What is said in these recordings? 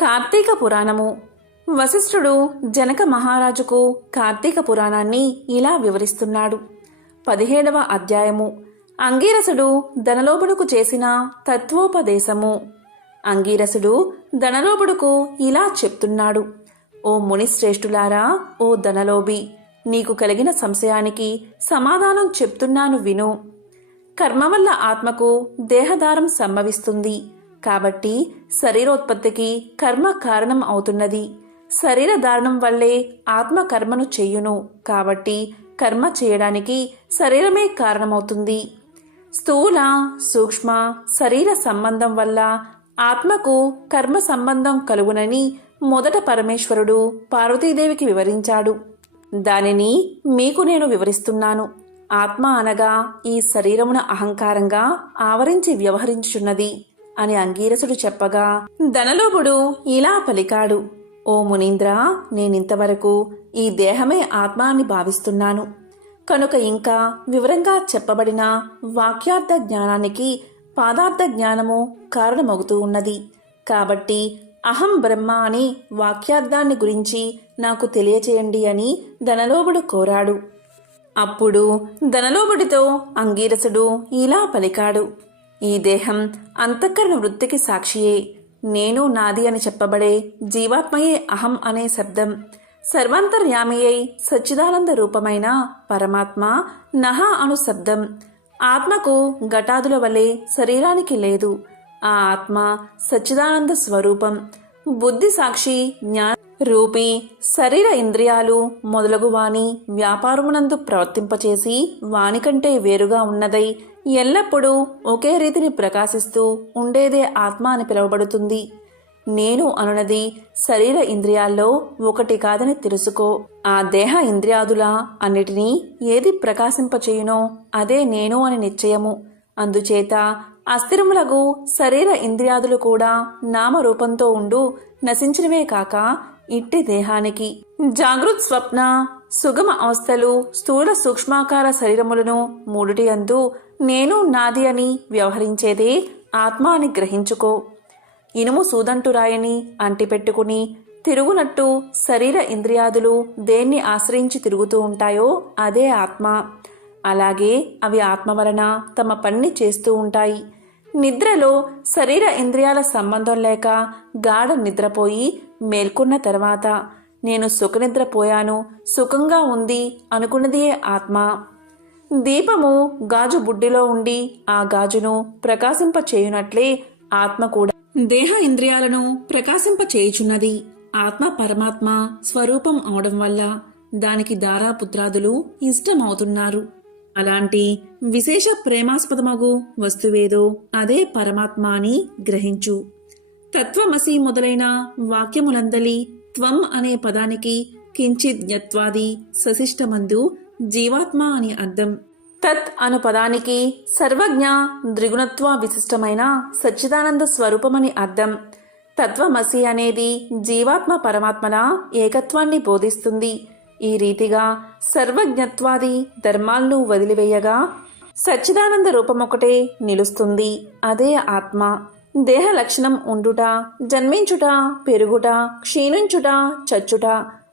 కార్తీక పురాణము. వశిష్ఠుడు జనక మహారాజుకు కార్తీక పురాణాన్ని ఇలా వివరిస్తున్నాడు. పదిహేడవ అధ్యాయము. అంగీరసుడు ధనలోపుడుకు చేసిన తత్వోపదేశము. అంగీరసుడు ధనలోపుడుకు ఇలా చెప్తున్నాడు. ఓ మునిశ్రేష్ఠులారా ఓ ధనలోబి నీకు కలిగిన సంశయానికి సమాధానం చెప్తున్నాను విను. కర్మ వల్ల ఆత్మకు దేహదారం సంభవిస్తుంది. కాబట్టి శరీరోత్పత్తికి కర్మ కారణం అవుతున్నది. శరీర ధారణం వల్లే ఆత్మ కర్మను చేయును. కాబట్టి కర్మ చేయడానికి శరీరమే కారణమవుతుంది. స్థూల సూక్ష్మ శరీర సంబంధం వల్ల ఆత్మకు కర్మ సంబంధం కలుగునని మొదట పరమేశ్వరుడు పార్వతీదేవికి వివరించాడు. దానిని మీకు నేను వివరిస్తున్నాను. ఆత్మ అనగా ఈ శరీరమున అహంకారంగా ఆవరించి వ్యవహరించుచున్నది. అని అంగీరసుడు చెప్పగా ధనలోభుడు ఇలా పలికాడు ఓ మునీంద్ర నేనింతవరకు ఈ దేహమే ఆత్మ అని భావిస్తున్నాను. కనుక ఇంకా వివరంగా చెప్పబడిన వాక్యార్థ జ్ఞానానికి పాదార్థ జ్ఞానము కారణమవుతూ ఉన్నది. కాబట్టి అహం బ్రహ్మ అని వాక్యార్థాన్ని గురించి నాకు తెలియచేయండి అని ధనలోభుడు కోరాడు. అప్పుడు ధనలోబుడితో అంగీరసుడు ఇలా పలికాడు ఈ దేహం అంతఃకరణ వృత్తికి సాక్షియే. నేను నాది అని చెప్పబడే జీవాత్మయే అహం అనే శబ్దం. సర్వాంతర్యామి అయి సచ్చిదానంద రూపమైన పరమాత్మ నహ అను శబ్దం. ఆత్మకు ఘటాదుల వలె శరీరానికి లేదు. ఆ ఆత్మ సచ్చిదానంద స్వరూపం. బుద్ధి సాక్షి జ్ఞాన రూపి శరీర ఇంద్రియాలు మొదలగు వాణి వ్యాపారమునందు ప్రవర్తింపచేసి వాణి కంటే వేరుగా ఉన్నదై ఎల్లప్పుడూ ఒకే రీతిని ప్రకాశిస్తూ ఉండేదే ఆత్మ అని పిలువబడుతుంది. నేను అనునది శరీర ఇంద్రియాల్లో ఒకటి కాదని తెలుసుకో. ఆ దేహ ఇంద్రియాదుల అన్నిటినీ ఏది ప్రకాశింపచేయునో అదే నేను అని నిశ్చయము. అందుచేత అస్థిరములకు శరీర ఇంద్రియాదులు కూడా నామరూపంతో ఉండు నశించినవే కాక ఇట్టి దేహానికి. జాగృత్ స్వప్న సుగమ అవస్థలు స్థూల సూక్ష్మాకార శరీరములను మూడుటి అందు నేను నాది అని వ్యవహరించేదే ఆత్మ అని గ్రహించుకో. ఇనుము సూదంటురాయని అంటిపెట్టుకుని తిరుగునట్టు శరీర ఇంద్రియాదులు దేన్ని ఆశ్రయించి తిరుగుతూ ఉంటాయో అదే ఆత్మ. అలాగే అవి ఆత్మ వలన తమ పని చేస్తూ ఉంటాయి. నిద్రలో శరీర ఇంద్రియాల సంబంధం లేక గాఢ నిద్రపోయి మేల్కొన్న తర్వాత నేను సుఖనిద్రపోయాను సుఖంగా ఉంది అనుకున్నదే ఆత్మ. దీపము గాజు బుడ్డిలో ఉండి ఆ గాజును ప్రకాశింప చేయునట్లే ఆత్మ కూడా. దేహ ఇంద్రియాలను ప్రకాశింప చేయుచున్నది ఆత్మ పరమాత్మ స్వరూపం అవడం వల్ల దానికి దారాపుత్రాదులు ఇష్టమవుతున్నారు. అలాంటి విశేష ప్రేమాస్పదమగు వస్తువేదో అదే పరమాత్మ అని గ్రహించు. తత్వమసి మొదలైన వాక్యములందలి త్వం అనే పదానికి కించిత్ జ్ఞత్వాది సశిష్టమందు జీవాత్మ అని అర్థం. తత్ అను పదానికి సర్వజ్ఞ ద్రిగుణత్వ విశిష్టమైన సచ్చిదానంద స్వరూపమని అర్థం. తత్వమసి అనేది జీవాత్మ పరమాత్మల ఏకత్వాన్ని బోధిస్తుంది. ఈ రీతిగా సర్వజ్ఞత్వాది ధర్మాలను వదిలివేయగా సచ్చిదానంద రూపమొకటే నిలుస్తుంది. అదే ఆత్మ. దేహ లక్షణం ఉండుట జన్మించుట పెరుగుట క్షీణించుట చచ్చుట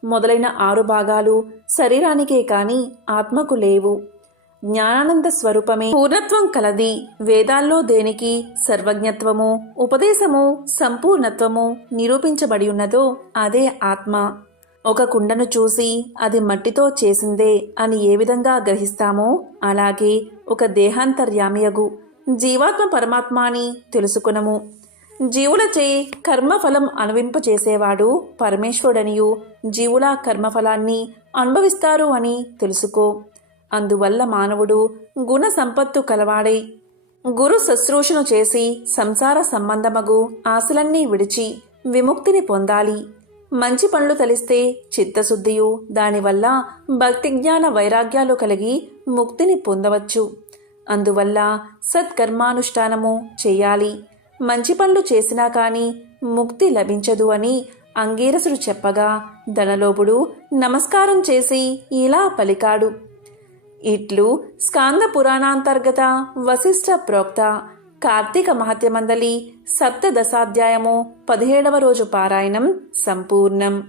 మొదలైన ఆరు భాగాలు శరీరానికే కాని ఆత్మకు లేవు. జ్ఞానానంద స్వరూపమే పూర్ణత్వం కలది. వేదాల్లో దేనికి సర్వజ్ఞత్వము ఉపదేశము సంపూర్ణత్వము నిరూపించబడి ఉన్నదో అదే ఆత్మ. ఒక కుండను చూసి అది మట్టితో చేసిందే అని ఏ విధంగా గ్రహిస్తామో అలాగే ఒక దేహాంతర్యామియగు. జీవాత్మ పరమాత్మ అని తెలుసుకునము. జీవులచే కర్మఫలం అనువింపచేసేవాడు పరమేశ్వరుడనియు జీవుల కర్మఫలాన్ని అనుభవిస్తారు అని తెలుసుకో. అందువల్ల మానవుడు గుణ సంపత్తు కలవాడై గురు శుశ్రూషను చేసి సంసార సంబంధమగు ఆశలన్నీ విడిచి విముక్తిని పొందాలి. మంచి పనులు తలిస్తే చిత్తశుద్ధియు దానివల్ల భక్తి జ్ఞాన వైరాగ్యాలు కలిగి ముక్తిని పొందవచ్చు. అందువల్ల సత్కర్మానుష్ఠానము చేయాలి. మంచి పనులు చేసినా కానీ ముక్తి లభించదు అని అంగీరసుడు చెప్పగా ధనలోపుడు నమస్కారం చేసి ఇలా పలికాడు. ఇట్లు స్కాంద పురాణాంతర్గత వశిష్ఠ ప్రోక్త కార్తీక మహత్యమందలి సప్తదశాధ్యాయము పదిహేడవ రోజు పారాయణం సంపూర్ణం.